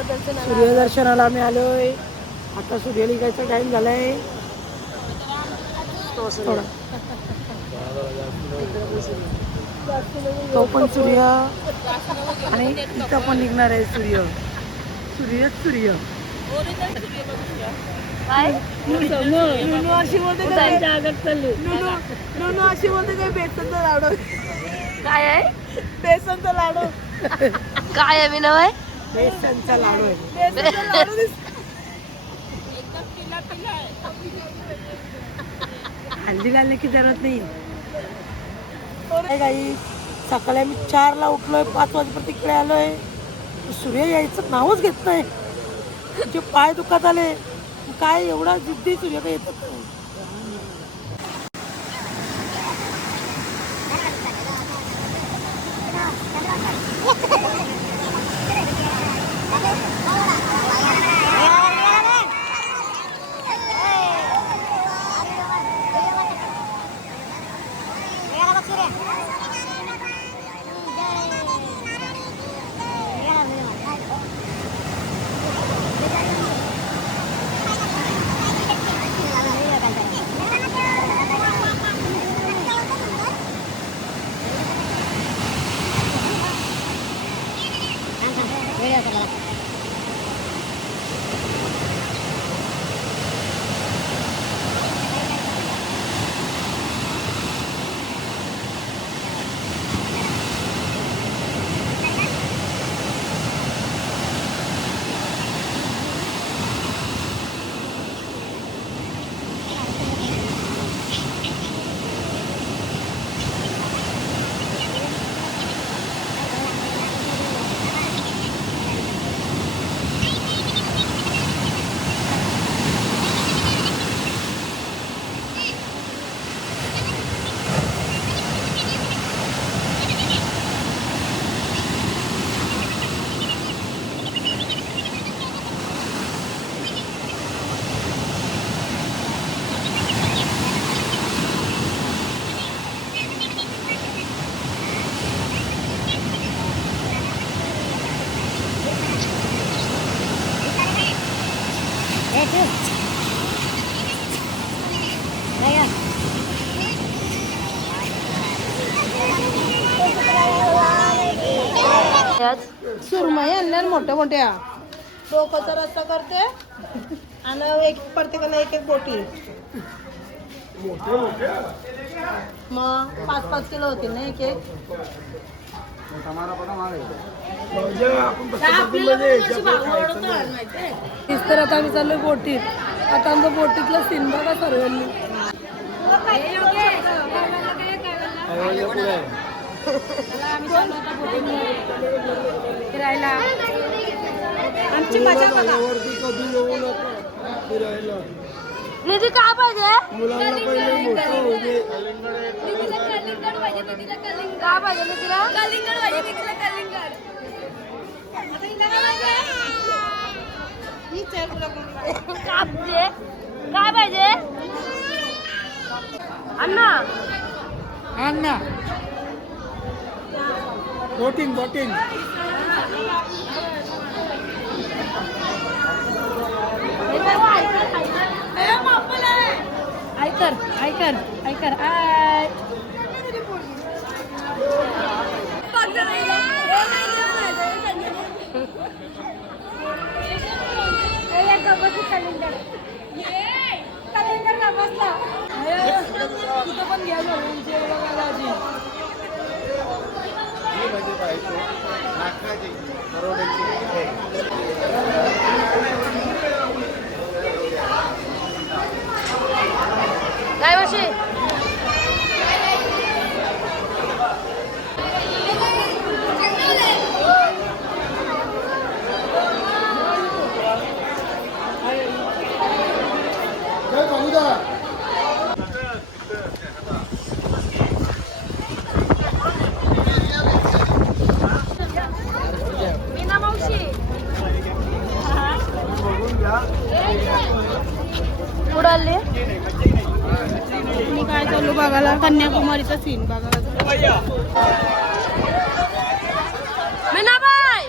सूर्यदर्शनाला आम्ही आलोय. आता सूर्य निघायचा टाइम झालाय. थोडा तो पण सूर्य आणि इथं पण निघणार आहे सूर्य. सूर्यच सूर्य. अशी बोलते बेसनचा लाडू. काय आहे? बेसनचा लाडू. काय आहे विनव आहे? बेसनचा लाडू आहे. हल्दी घालण्याची गरज नाही. काही सकाळी आम्ही 4ला उठलोय, 5 वाजेपर्यंत इकडे आलोय. सूर्य यायचं नावच घेत नाही. तुझे पाय दुखत आले. काय एवढा जिद्दी सूर्य काही येतच नाही. सुरमई आणल्या मोठ्या मोठ्या. डोकाचा रस्ता करते आणि एक प्रत्येकाला एक एक बोटी. मग 5-5 किलो होतील ना एक एक. तर आता आम्ही चाललोय बोटीत. आता आमचं बोटीतलं सीन बघा सर्वांनी. फिरायला आमची मजा बघा. निधी काय पाहिजे? काय पाहिजे निधीला? कलिंगड पाहिजे निधीला. कलिंगड काय पाहिजे? अण्णा अण्णा बोटिंग बोटिंग. ऐकर ऐकर ऐकर आय. कुठं पण घ्या काय वर्षी उडाले. मी काय चालू बघायला कन्याकुमारीचा सीन बघायला. मीनाबाई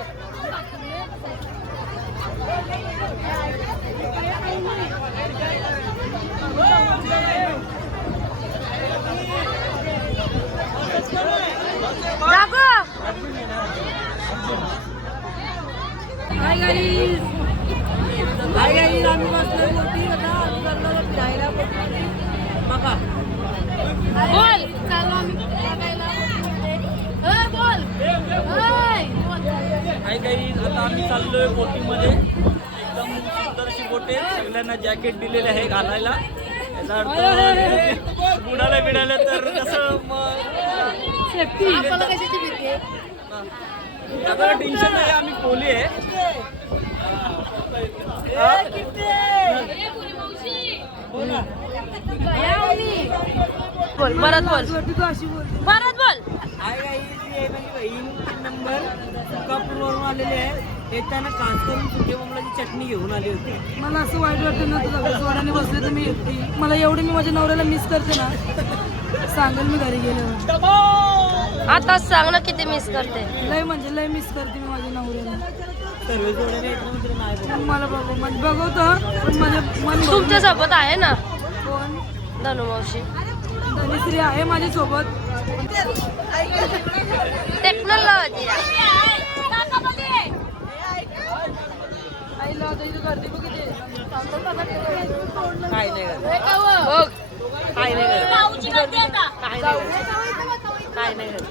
आम्ही बसलोय मोठी आता आम्ही चाललो फिरायला मोठी बघा. बोल चालू आम्ही फिरायला. बोल हाय गाईज, आता आम्ही चाललोय बोटीमध्ये. एकदम सुंदर अशी बोट आहे. सगळ्यांना जॅकेट दिलेले आहे घालायला. याचा अर्थ बुडाला बिडायला तर कसं मग आपल्याला कशाची भीती आहे? आता टेन्शन नाही, आम्ही कोली आहे. बोल परत बोल परत बोल. हाय गाईज, ही आहे माझी बहीण 3 नंबर तुकापूरवरून आलेली आहे. येताना खास करून सुके बोंबलाची चटणी घेऊन आली होती. मला असं वाईट वाटतं ना तुझ्या जोडाने बसले तर मी एकटी. मला एवढी मी माझ्या नवऱ्याला मिस करते ना, सांगेल मी घरी गेल्यावर. आता सांग ना किती मिस करते. लय म्हणजे लय मिस करते मी माझ्या नवऱ्याला. सर्व जोड्याने एकत्र नाही बघ. पण मला बघवतं पण माझे मन तुमच्या सोबत आहे ना कोण धनु मावशी. धनश्री आहे माझ्यासोबत. टेक्नॉलॉजी आईला आता इथं गर्दी बघितली. काय नाही करत. बघ काय नाही करत. काय नाही करत.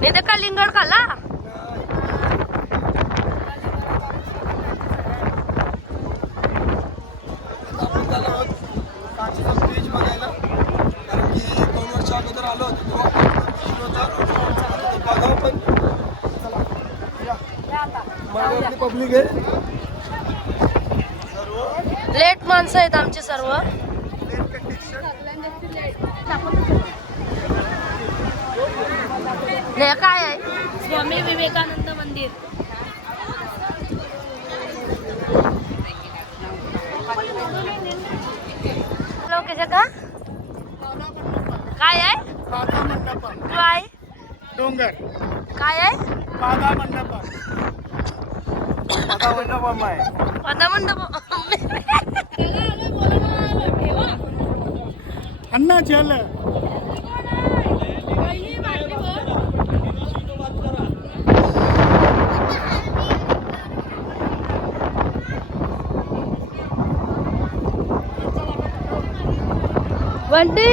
नाही तर कलिंगड खाला. काचेचा ब्रिज बघायला, कारण की 2 वर्ष अगोदर आलो होतो बघावं. पण मागातली पब्लिक आहे. लेट माणसं आहेत आमचे सर्व. हे काय आहे? स्वामी विवेकानंद मंदिर. लोकेशन का काय आहे? पादा मंडप, काय डोंगर काय आहे? पादा मंडप. पादा मंडपम आहे. पदा मंडप. अण्णा चल. बंटी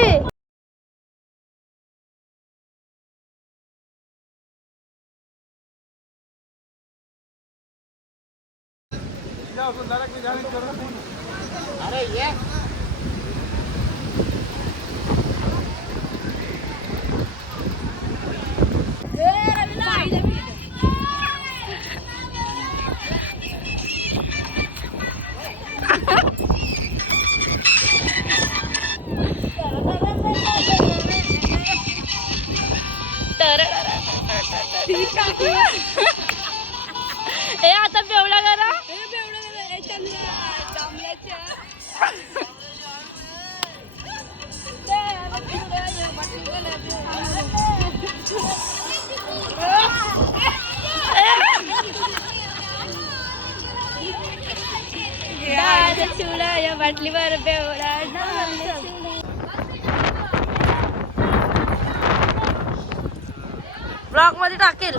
हे आता बेवडा करा. चिवडा या बाटलीवर बेवडा. ब्लॉग मध्ये टाकेल.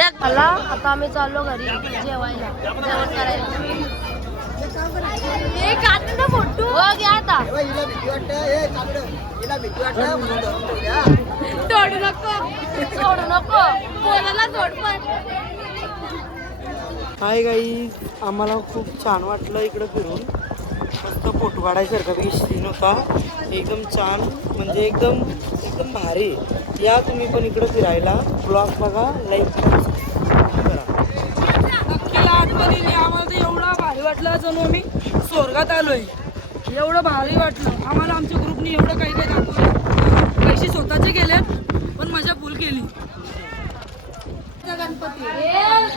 एक मला आता आम्ही चाललो घरी जेवायला, जेवण करायला. हो घ्या आता. सोडू नको, सोडू नको, कोणाला सोड पण. हाय गाईज, आम्हाला खूप छान वाटलं इकडं फिरून. मस्त फोटो काढायसारखा बी सीन होता. एकदम छान, म्हणजे एकदम एकदम भारी. या तुम्ही पण इकडं फिरायला. ब्लॉग बघा, लाईक करा. नक्कीला आठवणी नाही. आम्हाला तर एवढा भारी वाटलं जणू आम्ही स्वर्गात आलोय. एवढं भारी वाटलं आम्हाला. आमच्या ग्रुपने एवढं काही काही दाखवलं. पैसे स्वतःचे गेले पण मजा फुल केली.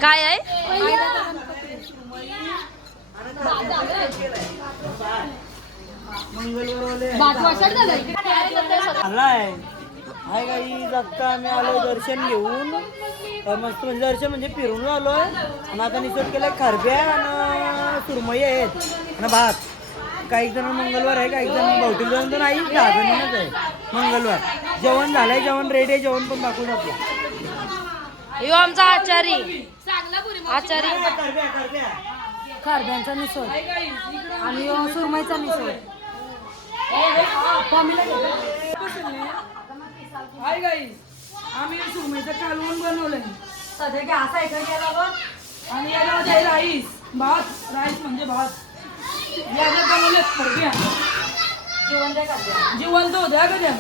काय आहे? आलाय. हाय गाईज, आता आम्ही आलो दर्शन घेऊन. मस्त म्हणजे दर्शन म्हणजे फिरून आलोय. आणि आता निसर्ग केलाय खरब्या आणि सुरमई आहेत आणि भात. काही जण मंगळवार आहे, काही जण बहुतेक जण तर नाही, 10 जणांनाच आहे मंगळवार. जेवण झालंय, जेवण रेडी आहे, जेवण पण दाखवून आपलं. यो आमचा आचारी आचारी खारब्यांचा मिसळ आणि सुरमईचा मिसळ. हाय गाईस, आम्ही सुरमईचं कालवण बनवलंय सध्या गॅस आहे का आणि याच्यामध्ये राईस राईस म्हणजे भात याच्यात बनवले फडक्या जेवण तर होत्या का द्या.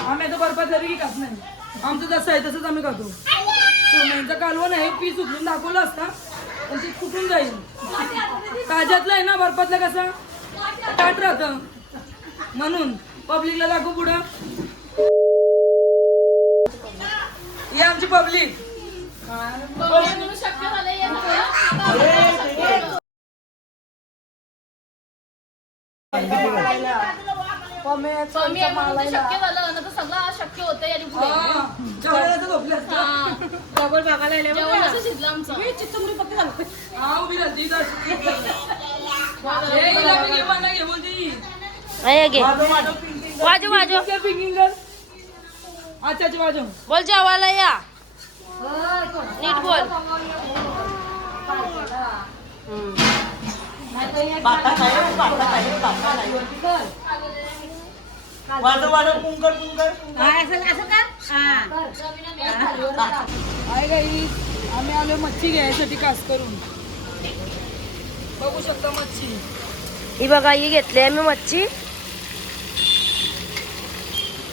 आम्ही आता बर्फात जरी खात नाही, आमचं जसं आहे तसंच आम्ही खातो. सुरमईचं कालवण आहे, पीस उचलून दाखवलं असता पण ते कुठून जाईल. ताज्यातलं आहे ना, बर्फातलं कसं ताट राहतं म्हणून पब्लिकला दाखवू पुढं. ही आमची पब्लिक. शक्य झालं ना तर सगळं शक्य होतं आणि जेवायला तर झोपले असतं. डबल बघायला जेवण असं शिजलं आमचं. हा उभी राहते इथं. हे हिला बी घे, मला घे बोलती. वाजव वाजव पिंकिंग कर. अच्छा वाजव. बोल जेवायला या नीट बोल. पुंकर पुंकर. हाय गाईस, आम्ही आलो मच्छी घ्यायसाठी खास करून. बघू शकता मच्छी. ही बघा, ही घेतली आहे मी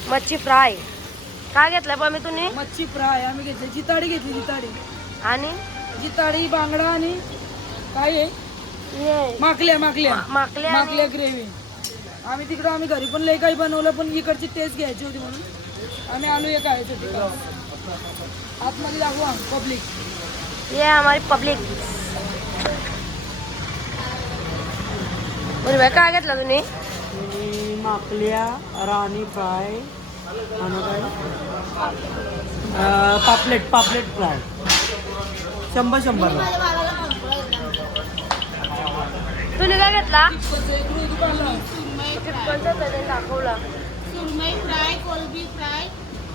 मच्छी फ्राय. काय घेतलंय पण मी तुम्ही? मच्छी फ्राय आम्ही घेतली. जिताडी घेतली, जिताडी आणि जिताडी बांगडा आणि काय आहे हे माकल्या माकल्या माकल्या माकल्या ग्रेव्ही. आम्ही तिकडं आम्ही घरी पण लय काही बनवलं, पण इकडची टेस्ट घ्यायची होती म्हणून आम्ही आलो हे खायसाठी. आतमध्ये दाखवा पब्लिक. ये हमारी पब्लिक. बरं काय घेतलं तुम्ही? माकल्या, राणी फ्राय आणि काय पापलेट फ्राय 100 तुम्ही काय घेतला? दुकानला दाखवला. सुरमई फ्राय, कोलबी फ्राय,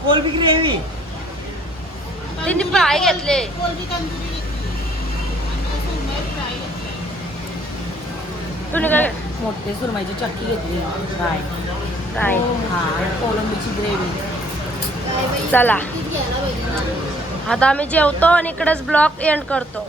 कोलबी ग्रेव्ही. त्यांनी फ्राय घेतले. कोलबी तंदुरी घेतली आणि सुरमई फ्राय घेतली. तुम्ही काय? मोठे सुरमईची चक्की घेतली फ्राय. फ्राय. हा कोलंबीची ग्रेव्ही. चला घ्यायला पाहिजे ना. आता आम्ही जेवतो आणि इकडेच ब्लॉग एंड करतो.